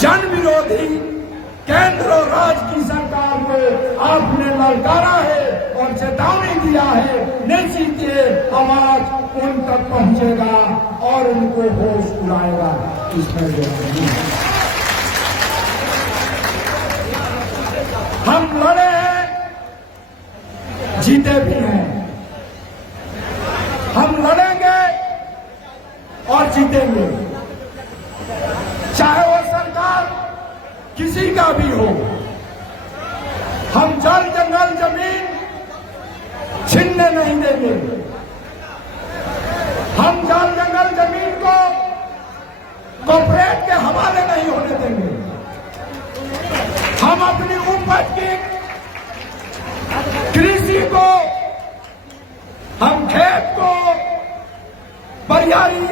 जन विरोधी केंद्र और राज्य की सरकार को आपने ललकारा है और चेतावनी दिया है। निश्चित ये आवाज उन तक पहुंचेगा और उनको होश उड़ाएगा। इसमें जो हम लड़े हैं, जीते भी हैं, हम लड़ेंगे और जीतेंगे, चाहे वो सरकार किसी का भी हो। हम जल जंगल जमीन छीनने नहीं देंगे। हम जल जंगल जमीन को कॉर्पोरेट के हवाले नहीं होने देंगे। हम अपनी उपज की कृषि को, हम खेत को पर्यायी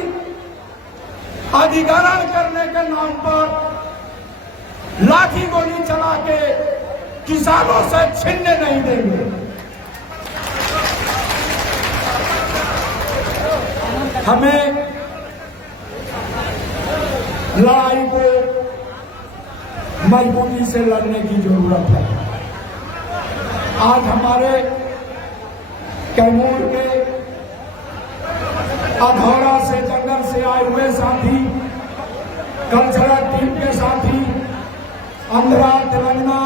अधिग्रहण करने के नाम पर लाठी गोली चला के किसानों से छीनने नहीं देंगे। हमें लड़ाई को मजबूती से लड़ने की जरूरत है। आज हमारे कैमूर के अधौरा से, जंगल से आए हुए साथी, कल्चरल टीम के साथी, आंध्रा, तेलंगाना,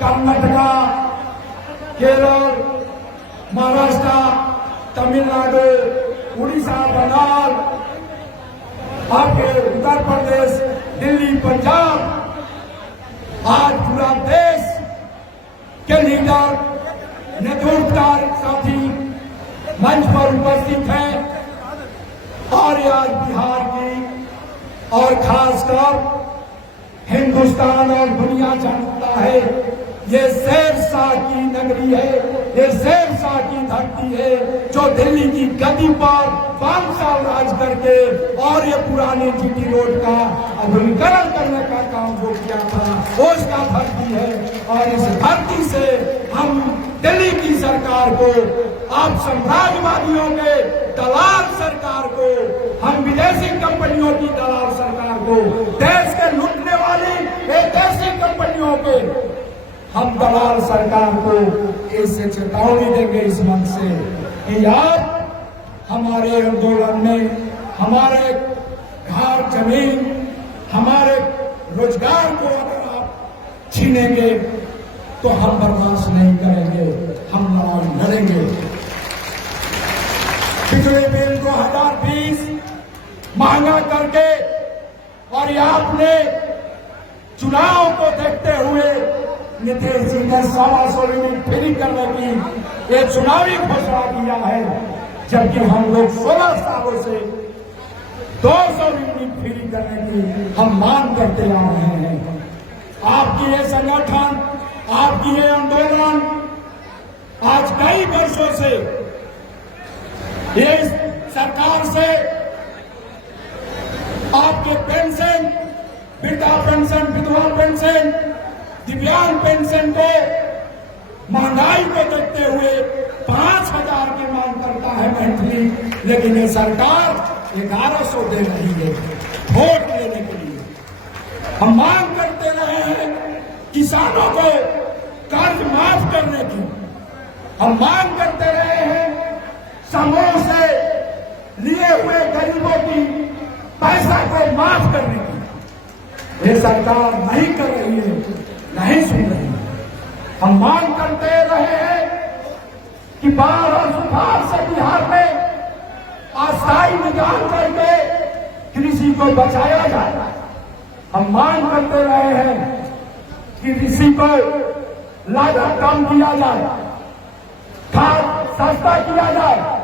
कर्नाटका, केरल, महाराष्ट्र, तमिलनाडु, उड़ीसा, बंगाल, आपके उत्तर प्रदेश, दिल्ली, पंजाब, आज पूरा देश के लीडर, नेतृत्वकार साथी मंच पर उपस्थित हैं और आज बिहार की और खासकर हिंदुस्तान और दुनिया जानता है ये शेरशाह की नगरी है, ये शेरशाह की धरती है जो दिल्ली की गद्दी पर 5 साल राज करके और ये पुराने जीटी रोड का आधुनिकीकरण करने का काम जो किया था वो उसका धरती है। और इस धरती से हम दिल्ली की सरकार को, आप साम्राज्यवादियों के दलाल सरकार को, हम विदेशी कंपनियों की दलाल सरकार को, देश के लूटने वाली विदेशी कंपनियों के हम दलाल सरकार को इससे चेतावनी देंगे इस मंच से कि आप हमारे आंदोलन में हमारे घर, जमीन, हमारे रोजगार को अगर आप छीनेंगे तो हम बर्दाश्त नहीं करेंगे, हम लड़ाई लड़ेंगे। बिजली बिल 2020 महंगा करके और आपने चुनाव को देखते हुए नीतीश जी ने 125 यूनिट फ्री करने की एक चुनावी घोषणा किया है, जबकि हम लोग 16 सालों से 200 यूनिट फ्री करने की हम मांग करते आ रहे हैं। आपकी ये संगठन, आपकी ये आंदोलन आज कई वर्षों से ये सरकार से आपके पेंशन, वृद्धा पेंशन, विधवा पेंशन, दिव्यांग पेंशन को महंगाई को देखते हुए 5,000 की मांग करता है मंथली, लेकिन ये सरकार 1100 दे रही है वोट लेने के लिए। हम मांग करते रहे हैं किसानों को कर्ज माफ करने की, हम मांग करते रहे हैं समूह से लिए हुए गरीबों की पैसा को माफ करने की। ये सरकार नहीं कर रही है, नहीं सुन रही है। हम मांग करते रहे हैं कि बाढ़ और सुखाड़ से बिहार में अस्थायी निदान करके कृषि को बचाया जाए। हम मांग करते रहे हैं कि कृषि को लागत कम किया जाए, खाद सस्ता किया जाए,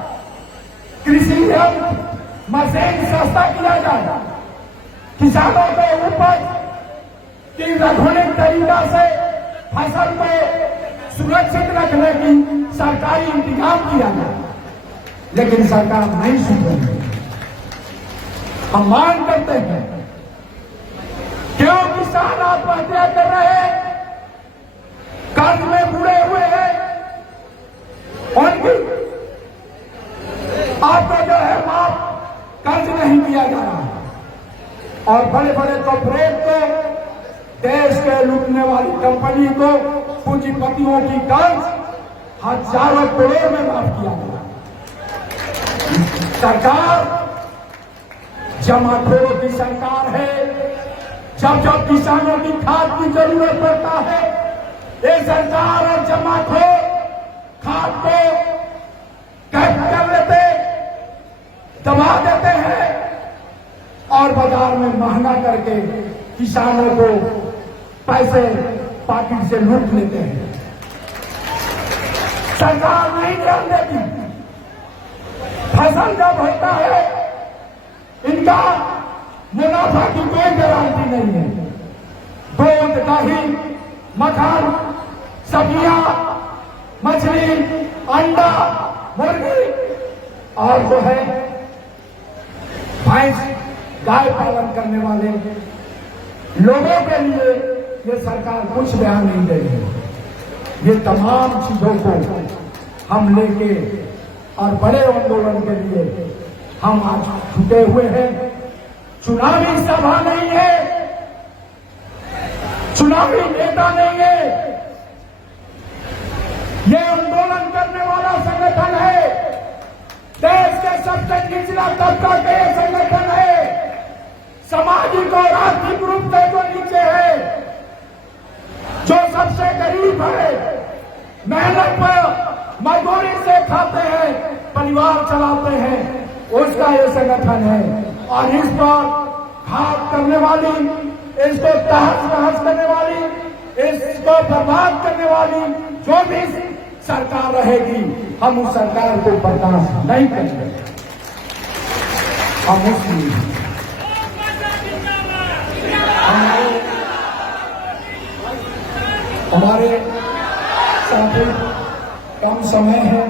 कृषि मशीन सस्ता किया जाए, किसानों को उपज की आधुनिक तरीका से फसल को सुरक्षित रखने की सरकारी इंतजाम किया जाए, लेकिन सरकार नहीं सुन रही। हम मांग करते हैं, क्यों किसान आत्महत्या कर रहे हैं, कर्ज में बुड़े हुए हैं, उनकी आपको जो है माफ कर्ज नहीं दिया जा रहा है और बड़े बड़े कॉर्पोरेट को देश के लूटने वाली कंपनी को पूंजीपतियों की कर्ज हजारों करोड़ में माफ किया गया। सरकार जमाखोरों की सरकार है। जब जब किसानों की खाद की जरूरत पड़ता है, ये सरकार और जमाखोर खाद को कैद कर लेते, दबा देते हैं और बाजार में महंगा करके किसानों को पैसे पॉकेट से लूट लेते हैं। सरकार नहीं ध्यान देती। फसल जब होता है, इनका मुनाफा की कोई गारंटी नहीं है। दूध, दही, मक्खन, सब्जियां, मछली, अंडा, मुर्गी और जो है भैंस, गाय पालन करने वाले लोगों के लिए ये सरकार कुछ ध्यान नहीं दे रही है। ये तमाम चीजों को हम लेके और बड़े आंदोलन के लिए हम आज छुटे हुए हैं। चुनावी सभा नहीं है, चुनावी नेता नहीं है, ये आंदोलन करने वाला संगठन है। देश के सबसे निचला तबका के संगठन है। सामाजिक और आर्थिक रूप से जो नीचे है, जो सबसे गरीब है, मेहनत पर मजदूरी से खाते हैं, परिवार चलाते हैं, उसका ये संगठन है। और इस पर घात करने वाली, इसको तहस नहस करने वाली, इसको बर्बाद करने वाली जो भी सरकार रहेगी, हम उस सरकार को बर्दाश्त नहीं करेंगे। हम उसकी हमारे साथ कम समय है,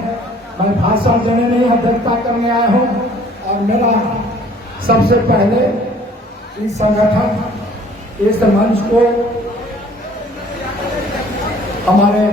मैं भाषण देने नहीं अध्यक्षता करने आया हूं। और मेरा सबसे पहले इस संगठन, इस मंच को हमारे